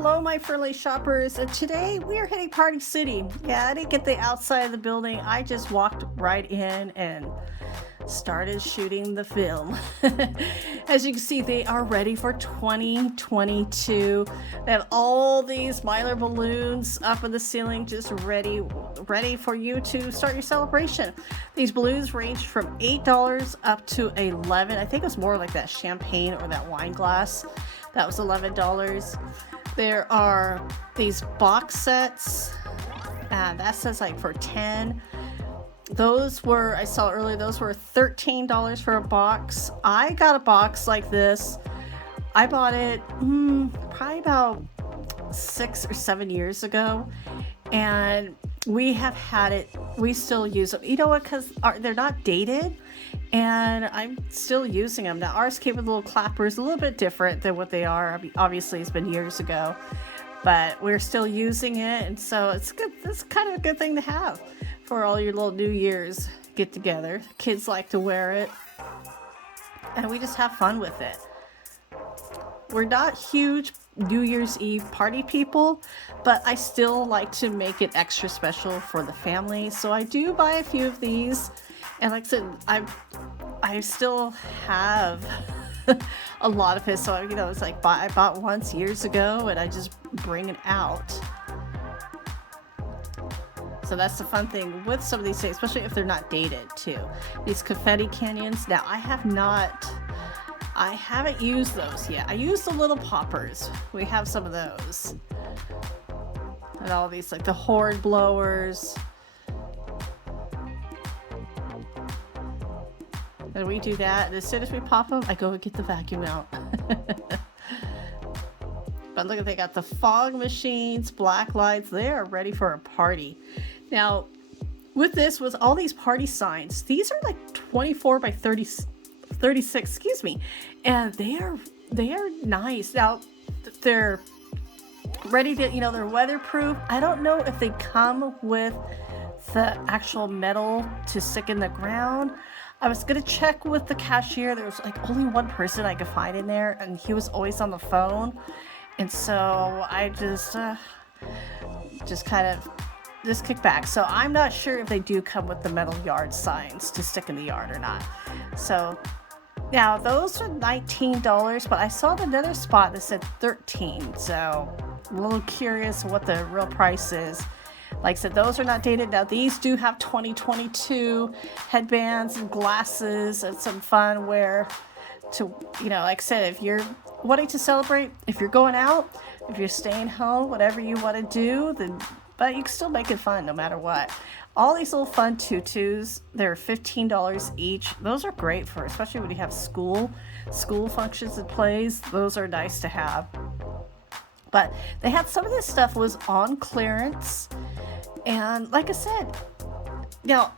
Hello, my friendly shoppers. Today we are hitting Party City. Yeah, I didn't get the outside of the building. I just walked right in and started shooting the film. As you can see, they are ready for 2022. They have all these Mylar balloons up in the ceiling, just ready for you to start your celebration. These balloons range from $8 up to $11. I think it was more like that champagne or that wine glass. That was $11. There are these box sets, and that says like for $10. Those were, I saw earlier, those were $13 for a box. I got a box like this. I bought it probably about 6 or 7 years ago, and we have had it. We still use them. You know what? Because they're not dated, and I'm still using them. Now, ours came with little clappers, a little bit different than what they are. I mean, obviously, it's been years ago, but we're still using it, and so it's good. It's kind of a good thing to have for all your little New Year's get together. Kids like to wear it, and we just have fun with it. We're not huge New Year's Eve party people, but I still like to make it extra special for the family. So I do buy a few of these, and like I said, I still have a lot of it. So it's like I bought once years ago, and I just bring it out. So that's the fun thing with some of these things, especially if they're not dated too. These confetti canyons. Now I haven't used those yet. I used the little poppers. We have some of those. And all these, like the horde blowers. And we do that, and as soon as we pop them, I go and get the vacuum out. But look, they got the fog machines, black lights. They are ready for a party. Now, with all these party signs, these are like 24 by 36, and they are nice. Now, they're ready to, they're weatherproof. I don't know if they come with the actual metal to stick in the ground. I was gonna check with the cashier. There was like only one person I could find in there, and he was always on the phone. And so I just kind of kick back. So I'm not sure if they do come with the metal yard signs to stick in the yard or not. So now those are $19, but I saw another spot that said $13. So I'm a little curious what the real price is. Like I said, those are not dated. Now these do have 2022 headbands and glasses and some fun wear to, like I said, if you're wanting to celebrate, if you're going out, if you're staying home, whatever you want to do, but you can still make it fun no matter what. All these little fun tutus, they're $15 each. Those are great for, especially when you have school functions and plays. Those are nice to have. But they had some of this stuff was on clearance, and like I said, now,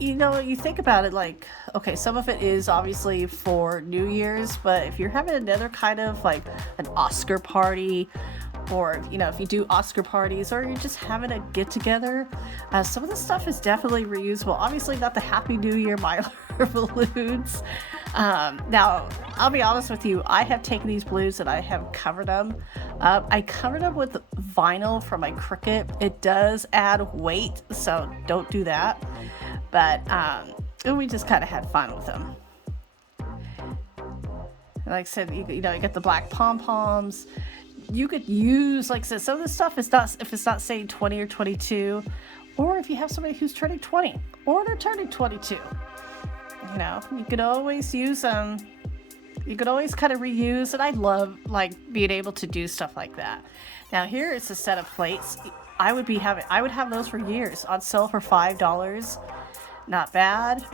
you think about it like, okay, some of it is obviously for New Year's, but if you're having another kind of like an Oscar party, or, if you do Oscar parties, or you're just having a get-together, some of this stuff is definitely reusable. Obviously, not the Happy New Year Mylar balloons. Now, I'll be honest with you, I have taken these balloons and I have covered them up. I covered them with vinyl from my Cricut. It does add weight, so don't do that. But we just kind of had fun with them. Like I said, you get the black pom-poms. You could use, like I said, some of this stuff is not, if it's not saying 20 or 22, or if you have somebody who's turning 20, or they're turning 22. You could always use them. You could always kind of reuse, and I love being able to do stuff like that. Now here is a set of plates. I would have those for years on sale for $5. Not bad.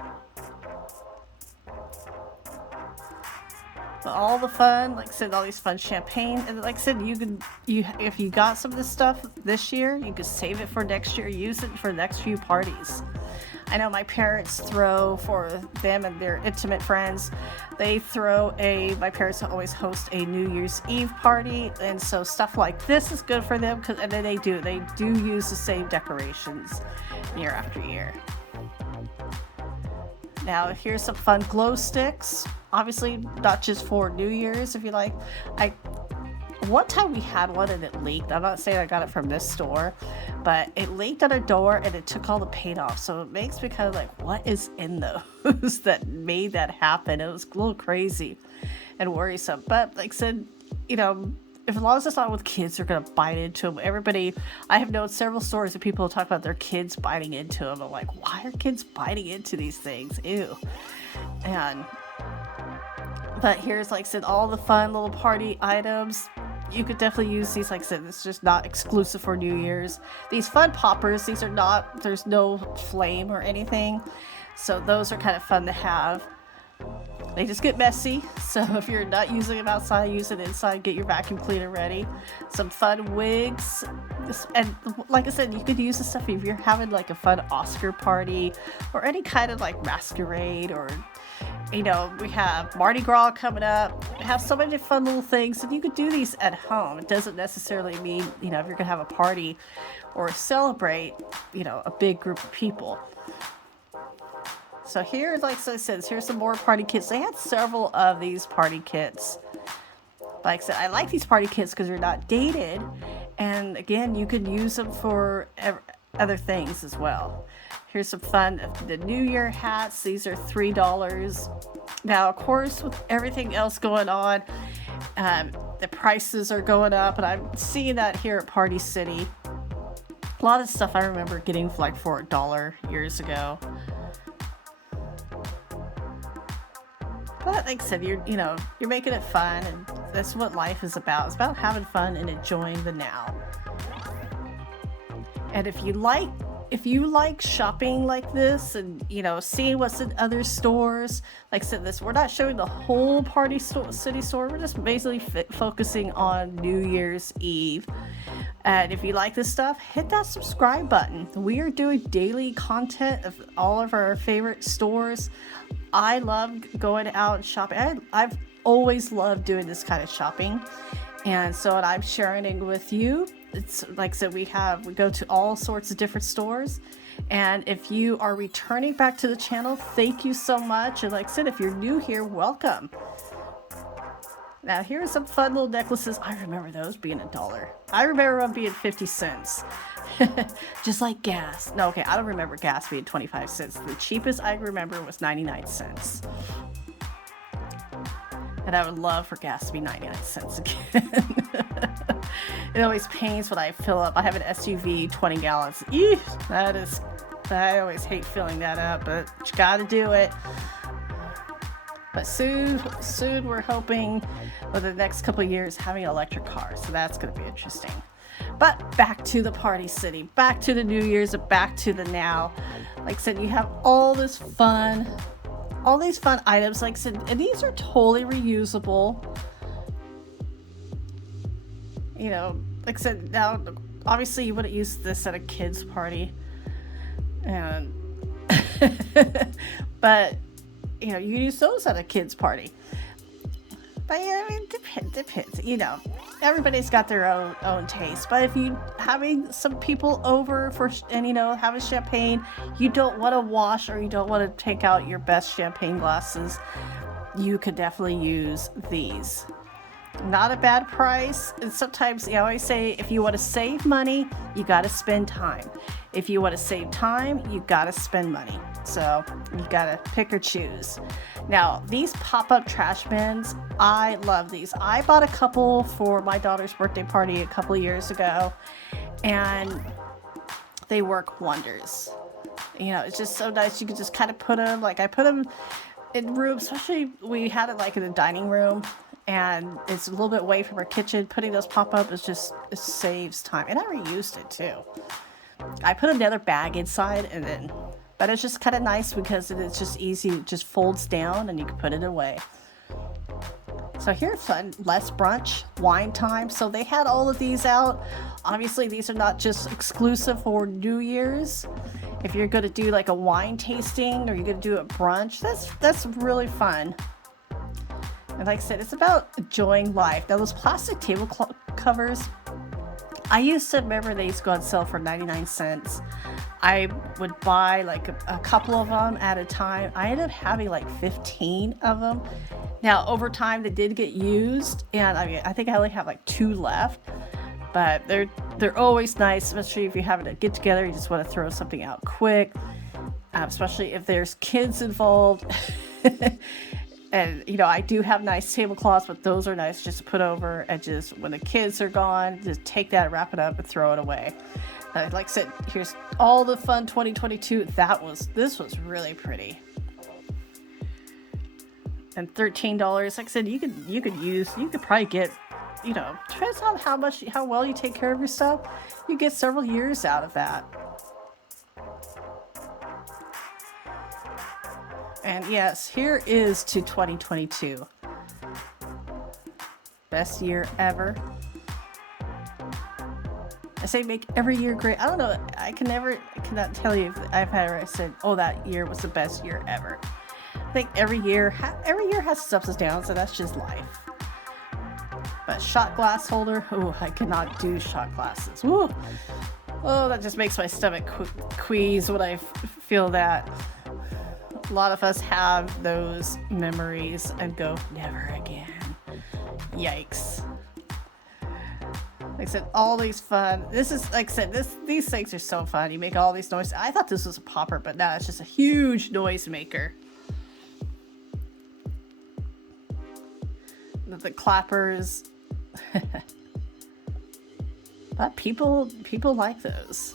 But all the fun, like I said, all these fun champagne, and like I said, if you got some of this stuff this year, you could save it for next year, use it for the next few parties. I know my parents throw, for them and their intimate friends, my parents always host a New Year's Eve party, and so stuff like this is good for them, and then they do use the same decorations year after year. Now here's some fun glow sticks. Obviously not just for New Year's, if you like. one time we had one and it leaked. I'm not saying I got it from this store, but it leaked on a door and it took all the paint off. So it makes me kind of like, what is in those that made that happen? It was a little crazy and worrisome. But like I said, you know, if as long as it's not with kids, they're gonna bite into them. Everybody, I have known several stories of people talk about their kids biting into them. I'm like, why are kids biting into these things? Ew. But here's, like I said, all the fun little party items. You could definitely use these. Like I said, it's just not exclusive for New Year's. These fun poppers, these are not, there's no flame or anything. So those are kind of fun to have. They just get messy, so if you're not using them outside, use it inside. Get your vacuum cleaner ready. Some fun wigs. And like I said, you could use this stuff if you're having like a fun Oscar party or any kind of like masquerade, or you know, we have Mardi Gras coming up. We have so many fun little things, and you could do these at home. It doesn't necessarily mean, you know, if you're gonna have a party or celebrate, you know, a big group of people. So here, like I said, here's some more party kits. They had several of these party kits. Like I said, I like these party kits because they're not dated. And again, you can use them for other things as well. Here's some fun, the New Year hats. These are $3. Now, of course, with everything else going on, the prices are going up. And I'm seeing that here at Party City. A lot of stuff I remember getting like for $1 years ago. But like I said, you're making it fun, and that's what life is about. It's about having fun and enjoying the now. And if you like shopping like this, and you know, seeing what's in other stores, like I said, we're not showing the whole City store. We're just basically focusing on New Year's Eve. And if you like this stuff, hit that subscribe button. We are doing daily content of all of our favorite stores. I love going out and shopping. I've always loved doing this kind of shopping. And so I'm sharing it with you. It's like I said, we go to all sorts of different stores. And if you are returning back to the channel, thank you so much. And like I said, if you're new here, welcome. Now here's some fun little necklaces. I remember those being $1. I remember them being 50 cents. Just like gas. No, okay, I don't remember gas being 25 cents. The cheapest I remember was 99 cents. And I would love for gas to be 99 cents again. It always pains when I fill up. I have an SUV, 20 gallons. Eesh, I always hate filling that up, but you gotta do it. But soon we're hoping for the next couple of years having an electric car. So that's going to be interesting. But back to the Party City, back to the New Year's, and back to the now. Like I said, you have all these fun items. Like I said, and these are totally reusable. You know, like I said, now obviously you wouldn't use this at a kid's party, and but you know, you use those at a kid's party. But yeah, I mean, depends. You know, everybody's got their own taste. But if you having some people over and you know, having champagne, you don't want to wash, or you don't want to take out your best champagne glasses, you could definitely use these. Not a bad price. And sometimes, I always say, if you want to save money, you got to spend time. If you want to save time, you got to spend money. So you got to pick or choose. Now, these pop-up trash bins, I love these. I bought a couple for my daughter's birthday party a couple years ago, and they work wonders. You know, it's just so nice. You can just kind of put them, like I put them in rooms, especially we had it like in the dining room, and it's a little bit away from our kitchen. Putting those pop-up it saves time. And I reused it too. I put another bag inside, but it's just kind of nice because it's just easy. It just folds down and you can put it away. So here's fun, less brunch, wine time. So they had all of these out. Obviously, these are not just exclusive for New Year's. If you're going to do like a wine tasting, or you're going to do a brunch, that's really fun. And like I said, it's about enjoying life. Now, those plastic tablecloth covers, I used to remember they used to go on sale for 99 cents. I would buy like a couple of them at a time. I ended up having like 15 of them. Now, over time, they did get used, and I mean, I think I only have like 2 left, but they're always nice, especially if you're having a get together, you just want to throw something out quick, especially if there's kids involved. And, you know, I do have nice tablecloths, but those are nice just to put over, and just when the kids are gone, just take that, wrap it up, and throw it away. Like I said, here's all the fun 2022. This was really pretty. And $13, like I said, you could probably get, you know, depends on how well you take care of your stuff, you get several years out of that. And yes, here is to 2022. Best year ever. I say make every year great. I don't know. I cannot tell you if I've ever said, oh, that year was the best year ever. I think every year has its ups and downs, and that's just life. But shot glass holder, oh, I cannot do shot glasses. Woo. Oh, that just makes my stomach quease when I feel that. A lot of us have those memories and go, never again. Yikes. Like I said, all these fun. This is, like I said, these things are so fun. You make all these noises. I thought this was a popper, but no, it's just a huge noise maker. The clappers. But people like those.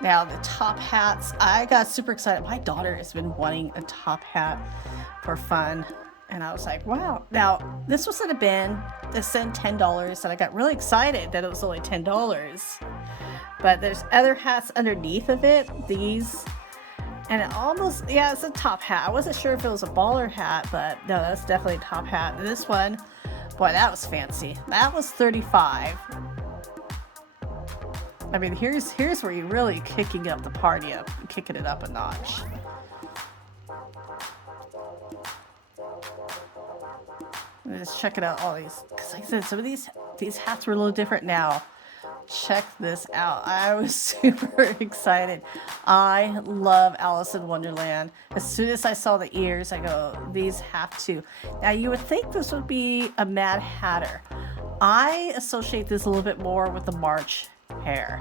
Now the top hats, I got super excited. My daughter has been wanting a top hat for fun, and I was like, wow. Now this was in a bin. This said $10, and I got really excited that it was only $10. But there's other hats underneath of it. These, and it almost, yeah, it's a top hat. I wasn't sure if it was a baller hat, but no, that's definitely a top hat. And this one, boy, that was fancy. That was $35. I mean, here's where you're really kicking up the party up, kicking it up a notch. Just checking out all these, because like I said, some of these hats were a little different now. Check this out. I was super excited. I love Alice in Wonderland. As soon as I saw the ears, I go, these have to. Now, you would think this would be a Mad Hatter. I associate this a little bit more with the March Hare.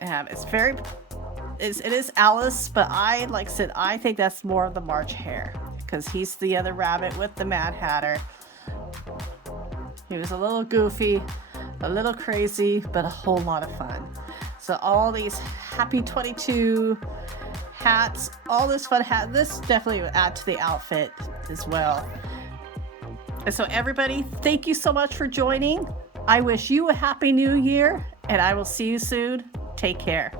It is Alice, but like I said, I think that's more of the March Hare, because he's the other rabbit with the Mad Hatter. He was a little goofy, a little crazy, but a whole lot of fun. So all these happy 22 hats, all this fun hat, this definitely would add to the outfit as well. And so everybody, thank you so much for joining. I wish you a happy new year, and I will see you soon. Take care.